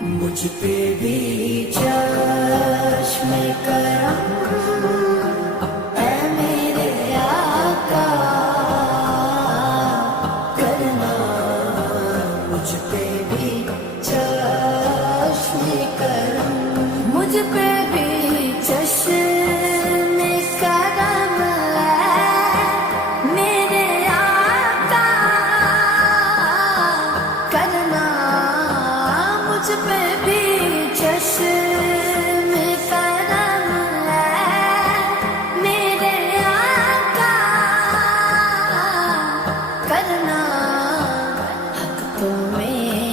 مجھ پہ بھی چشم کرم اے میرے آقا کرنا، مجھ پہ بھی چشم کرم، مجھ پہ بھی چشم کرم ہے میرے آقا کرنا، مجھ پہ بھی چشم